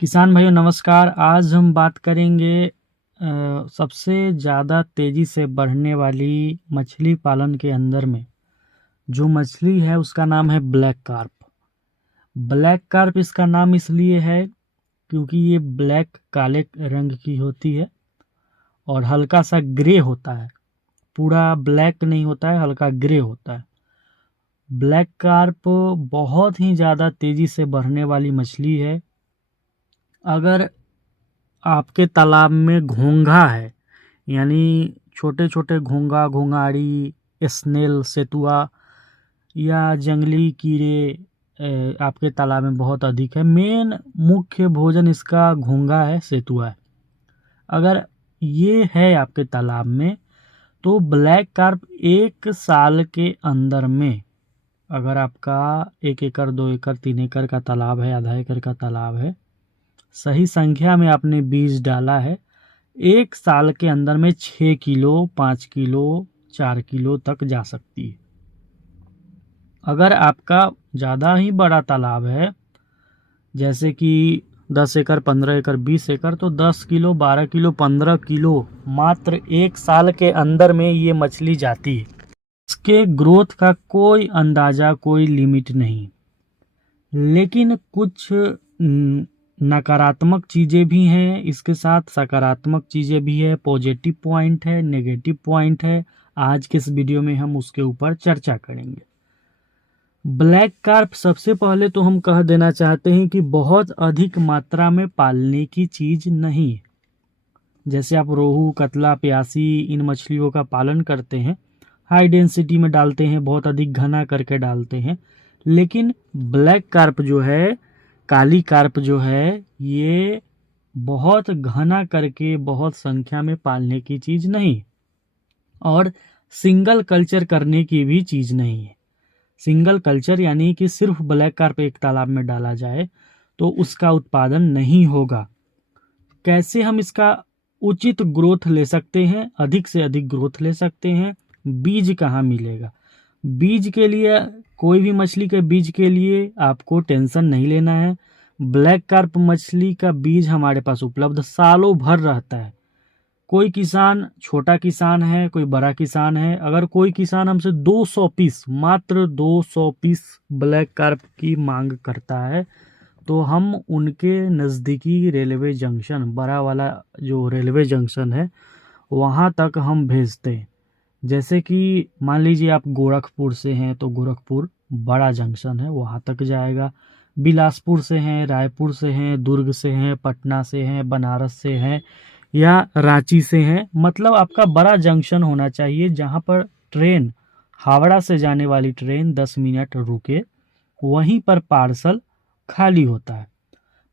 किसान भाइयों नमस्कार। आज हम बात करेंगे सबसे ज़्यादा तेज़ी से बढ़ने वाली मछली पालन के अंदर में जो मछली है उसका नाम है ब्लैक कार्प। ब्लैक कार्प इसका नाम इसलिए है क्योंकि ये ब्लैक काले रंग की होती है और हल्का सा ग्रे होता है। पूरा ब्लैक नहीं होता है, हल्का ग्रे होता है। ब्लैक कार्प बहुत ही ज़्यादा तेज़ी से बढ़ने वाली मछली है। अगर आपके तालाब में घोंघा है, यानी छोटे छोटे घोंघा, घोंघाड़ी, स्नेल, सेतुआ या जंगली कीड़े आपके तालाब में बहुत अधिक है। मेन मुख्य भोजन इसका घोंघा है, सेतुआ है। अगर ये है आपके तालाब में तो ब्लैक कार्प 1 साल के अंदर में, अगर आपका 1 एकड़, 2 एकड़, 3 एकड़ का तालाब है, आधा एकड़ का तालाब है, सही संख्या में आपने बीज डाला है, 1 साल के अंदर में 6 किलो, 5 किलो, 4 किलो तक जा सकती है। अगर आपका ज़्यादा ही बड़ा तालाब है, जैसे कि 10 एकड़, 15 एकड़, 20 एकड़, तो 10 किलो, 12 किलो, 15 किलो मात्र 1 साल के अंदर में ये मछली जाती है। इसके ग्रोथ का कोई अंदाज़ा, कोई लिमिट नहीं। लेकिन कुछ नकारात्मक चीज़ें भी हैं इसके साथ, सकारात्मक चीज़ें भी है, पॉजिटिव पॉइंट है, नेगेटिव पॉइंट है। आज के इस वीडियो में हम उसके ऊपर चर्चा करेंगे। ब्लैक कार्प सबसे पहले तो हम कह देना चाहते हैं कि बहुत अधिक मात्रा में पालने की चीज़ नहीं है। जैसे आप रोहू, कतला, प्यासी, इन मछलियों का पालन करते हैं, हाई डेंसिटी में डालते हैं, बहुत अधिक घना करके डालते हैं। लेकिन ब्लैक कार्प जो है, काली कार्प जो है, ये बहुत घना करके, बहुत संख्या में पालने की चीज़ नहीं, और सिंगल कल्चर करने की भी चीज़ नहीं है। सिंगल कल्चर यानी कि सिर्फ ब्लैक कार्प एक तालाब में डाला जाए तो उसका उत्पादन नहीं होगा। कैसे हम इसका उचित ग्रोथ ले सकते हैं, अधिक से अधिक ग्रोथ ले सकते हैं? बीज कहाँ मिलेगा? बीज के लिए, कोई भी मछली के बीज के लिए आपको टेंशन नहीं लेना है। ब्लैक कार्प मछली का बीज हमारे पास उपलब्ध सालों भर रहता है। कोई किसान, छोटा किसान है, कोई बड़ा किसान है, अगर कोई किसान हमसे 200 पीस, मात्र 200 पीस ब्लैक कार्प की मांग करता है तो हम उनके नज़दीकी रेलवे जंक्शन, बड़ा वाला जो रेलवे जंक्शन है, वहाँ तक हम भेजते हैं। जैसे कि मान लीजिए आप गोरखपुर से हैं तो गोरखपुर बड़ा जंक्शन है, वहाँ तक जाएगा। बिलासपुर से हैं, रायपुर से हैं, दुर्ग से हैं, पटना से हैं, बनारस से हैं या रांची से हैं, मतलब आपका बड़ा जंक्शन होना चाहिए जहाँ पर ट्रेन, हावड़ा से जाने वाली ट्रेन 10 मिनट रुके, वहीं पर पार्सल खाली होता है।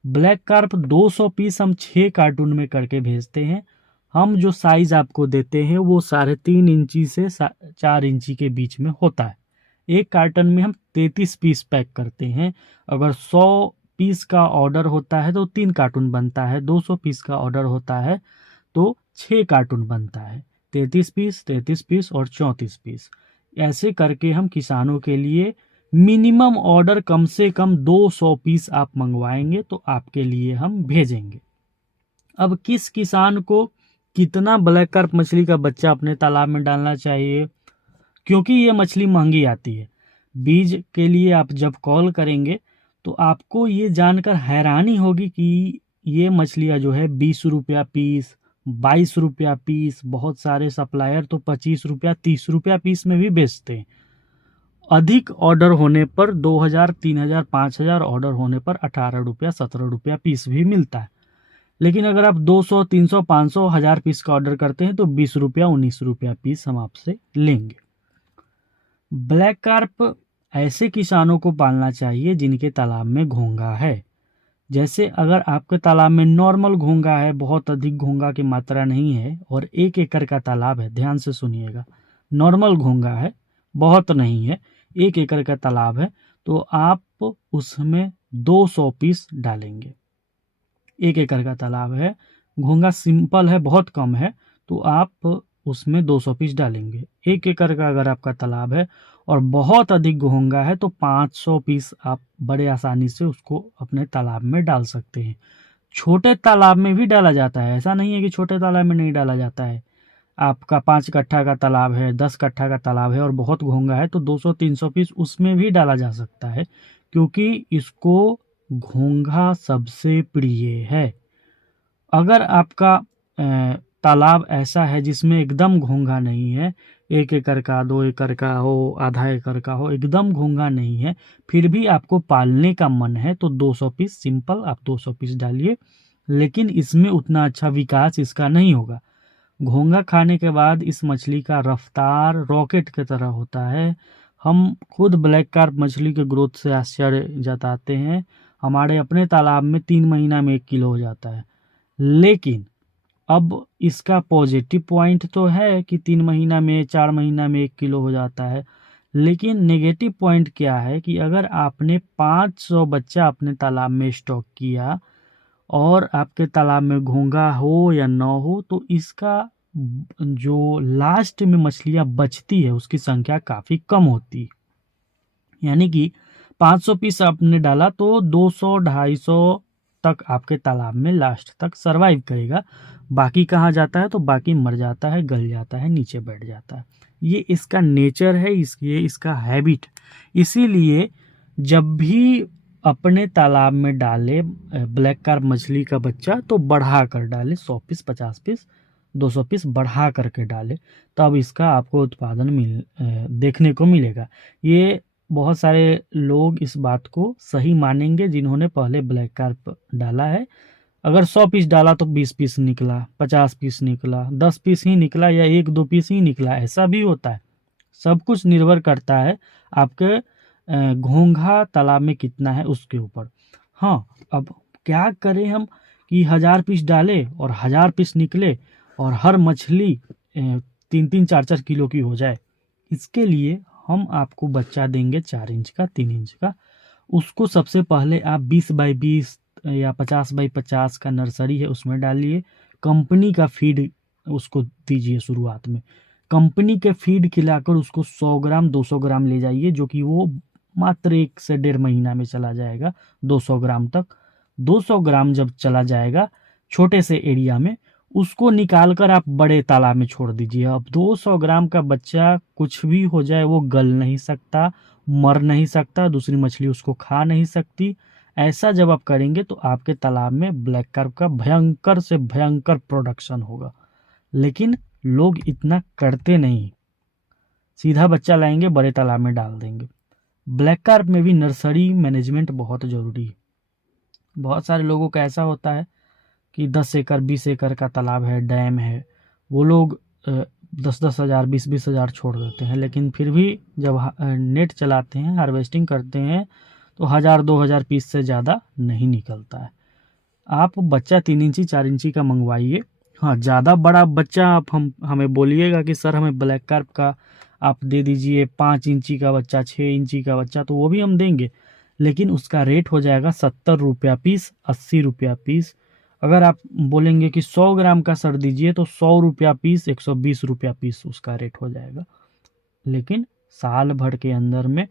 ब्लैक कार्प 200 पीस हम 6 कार्टून में करके भेजते हैं। हम जो साइज़ आपको देते हैं वो 3.5 इंची से 4 इंची के बीच में होता है। एक कार्टन में हम 33 पीस पैक करते हैं। अगर 100 पीस का ऑर्डर होता है तो 3 कार्टून बनता है, 200 पीस का ऑर्डर होता है तो 6 कार्टून बनता है। 33 पीस, 33 पीस और 34 पीस, ऐसे करके हम किसानों के लिए मिनिमम ऑर्डर कम से कम 200 पीस आप मंगवाएंगे तो आपके लिए हम भेजेंगे। अब किस किसान को कितना ब्लैक कार्प मछली का बच्चा अपने तालाब में डालना चाहिए, क्योंकि ये मछली महंगी आती है। बीज के लिए आप जब कॉल करेंगे तो आपको ये जानकर हैरानी होगी कि ये मछलियाँ जो है 20 रुपया पीस, 22 रुपया पीस, बहुत सारे सप्लायर तो 25 रुपया, 30 रुपया पीस में भी बेचते हैं। अधिक ऑर्डर होने पर 2000, 3000, 5000 ऑर्डर होने पर 18 रुपया, 17 रुपया पीस भी मिलता है। लेकिन अगर आप 200, 300, 500, 1000 पीस का ऑर्डर करते हैं तो 20 रुपया, 19 रुपया पीस हम आपसे लेंगे। ब्लैक कार्प ऐसे किसानों को पालना चाहिए जिनके तालाब में घोंघा है। जैसे अगर आपके तालाब में नॉर्मल घोंघा है, बहुत अधिक घोंघा की मात्रा नहीं है, और 1 एकड़ का तालाब है, ध्यान से सुनिएगा, नॉर्मल घोंघा है, बहुत नहीं है, 1 एकड़ का तालाब है, तो आप उसमें 200 पीस डालेंगे। 1 एकड़ का तालाब है, घोंघा सिंपल है, बहुत कम है, तो आप उसमें 200 पीस डालेंगे। 1 एकड़ का अगर आपका तालाब है और बहुत अधिक घोंघा है तो 500 पीस आप बड़े आसानी से उसको अपने तालाब में डाल सकते हैं। छोटे तालाब में भी डाला जाता है, ऐसा नहीं है कि छोटे तालाब में नहीं डाला जाता है। आपका 5 कट्ठा का तालाब है, 10 कट्ठा का तालाब है और बहुत घोंगा है तो 200-300 पीस उसमें भी डाला जा सकता है, क्योंकि इसको घोंगा सबसे प्रिय है। अगर आपका तालाब ऐसा है जिसमें एकदम घोंगा नहीं है, 1 एकड़ का, 2 एकड़ का हो, आधा एकड़ का हो, एकदम घोंगा नहीं है, फिर भी आपको पालने का मन है तो 200 पीस सिंपल आप 200 पीस डालिए, लेकिन इसमें उतना अच्छा विकास इसका नहीं होगा। घोंगा खाने के बाद इस मछली का रफ्तार रॉकेट की तरह होता है। हम खुद ब्लैक कार्प मछली के ग्रोथ से आश्चर्य जताते हैं। हमारे अपने तालाब में 3 महीना में 1 किलो हो जाता है। लेकिन अब इसका पॉजिटिव पॉइंट तो है कि 3 महीना में, 4 महीना में 1 किलो हो जाता है, लेकिन नेगेटिव पॉइंट क्या है कि अगर आपने 500 बच्चा अपने तालाब में स्टॉक किया और आपके तालाब में घोंगा हो या ना हो, तो इसका जो लास्ट में मछलियां बचती है उसकी संख्या काफ़ी कम होती है। यानी कि 500 पीस आपने डाला तो 200-250 तक आपके तालाब में लास्ट तक सरवाइव करेगा। बाकी कहाँ जाता है? तो बाकी मर जाता है, गल जाता है, नीचे बैठ जाता है। ये इसका नेचर है, ये इसका हैबिट। इसीलिए जब भी अपने तालाब में डाले ब्लैक कार्प मछली का बच्चा तो बढ़ा कर डाले, 100 पीस, 50 पीस, 200 पीस बढ़ा करके डाले, तब इसका आपको उत्पादन देखने को मिलेगा। ये बहुत सारे लोग इस बात को सही मानेंगे जिन्होंने पहले ब्लैक कार्प डाला है। अगर 100 पीस डाला तो 20 पीस निकला, 50 पीस निकला, 10 पीस ही निकला या 1-2 पीस ही निकला, ऐसा भी होता है। सब कुछ निर्भर करता है आपके घोंघा तालाब में कितना है उसके ऊपर। हाँ, अब क्या करें हम कि 1000 पीस डाले और 1000 पीस निकले और हर मछली 3-3, 4-4 किलो की हो जाए। इसके लिए हम आपको बच्चा देंगे 4 इंच का, 3 इंच का। उसको सबसे पहले आप 20 बाई 20 या 50 बाई 50 का नर्सरी है उसमें डालिए। कंपनी का फीड उसको दीजिए शुरुआत में। कंपनी के फीड खिलाकर उसको 100 ग्राम 200 ग्राम ले जाइए, जो कि वो मात्र 1 से 1.5 महीना में चला जाएगा 200 ग्राम तक। 200 ग्राम जब चला जाएगा छोटे से एरिया में, उसको निकाल कर आप बड़े तालाब में छोड़ दीजिए। अब 200 ग्राम का बच्चा कुछ भी हो जाए वो गल नहीं सकता, मर नहीं सकता, दूसरी मछली उसको खा नहीं सकती। ऐसा जब आप करेंगे तो आपके तालाब में ब्लैक कार्प का भयंकर से भयंकर प्रोडक्शन होगा। लेकिन लोग इतना करते नहीं, सीधा बच्चा लाएंगे बड़े तालाब में डाल देंगे। ब्लैक कार्प में भी नर्सरी मैनेजमेंट बहुत ज़रूरी है। बहुत सारे लोगों का ऐसा होता है कि 10 एकड़ 20 एकड़ का तालाब है, डैम है, वो लोग 10-10 हज़ार 20-20 हज़ार छोड़ देते हैं, लेकिन फिर भी जब नेट चलाते हैं, हार्वेस्टिंग करते हैं, तो 1000-2000 पीस से ज़्यादा नहीं निकलता है। आप बच्चा 3 इंची 4 इंची का मंगवाइए। हाँ, ज़्यादा बड़ा बच्चा आप हमें बोलिएगा कि सर हमें ब्लैक कार्प का आप दे दीजिए 5 इंची का बच्चा, 6 इंची का बच्चा, तो वो भी हम देंगे, लेकिन उसका रेट हो जाएगा 70 रुपया पीस, 80 रुपया पीस। अगर आप बोलेंगे कि 100 ग्राम का सर दीजिए तो 100 रुपया पीस, 120 रुपया पीस उसका रेट हो जाएगा। लेकिन साल भर के अंदर में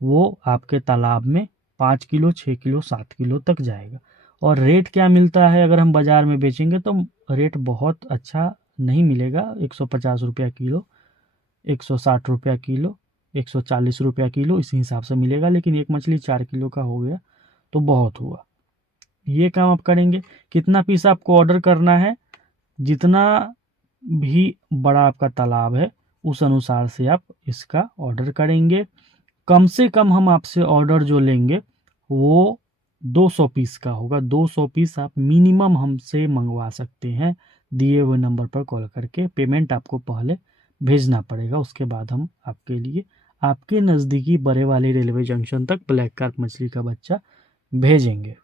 वो आपके तालाब में 5 किलो, 6 किलो, 7 किलो तक जाएगा। और रेट क्या मिलता है अगर हम बाज़ार में बेचेंगे तो रेट बहुत अच्छा नहीं मिलेगा। 150 रुपया किलो, 160 रुपया किलो, 140 रुपया किलो, इसी हिसाब से मिलेगा। लेकिन एक मछली 4 किलो का हो गया तो बहुत हुआ। ये काम आप करेंगे। कितना पीस आपको ऑर्डर करना है, जितना भी बड़ा आपका तालाब है उस अनुसार से आप इसका ऑर्डर करेंगे। कम से कम हम आपसे ऑर्डर जो लेंगे वो 200 पीस का होगा। 200 पीस आप मिनिमम हमसे मंगवा सकते हैं। दिए हुए नंबर पर कॉल करके पेमेंट आपको पहले भेजना पड़ेगा, उसके बाद हम आपके लिए आपके नज़दीकी बड़े वाले रेलवे जंक्शन तक ब्लैक कार्प मछली का बच्चा भेजेंगे।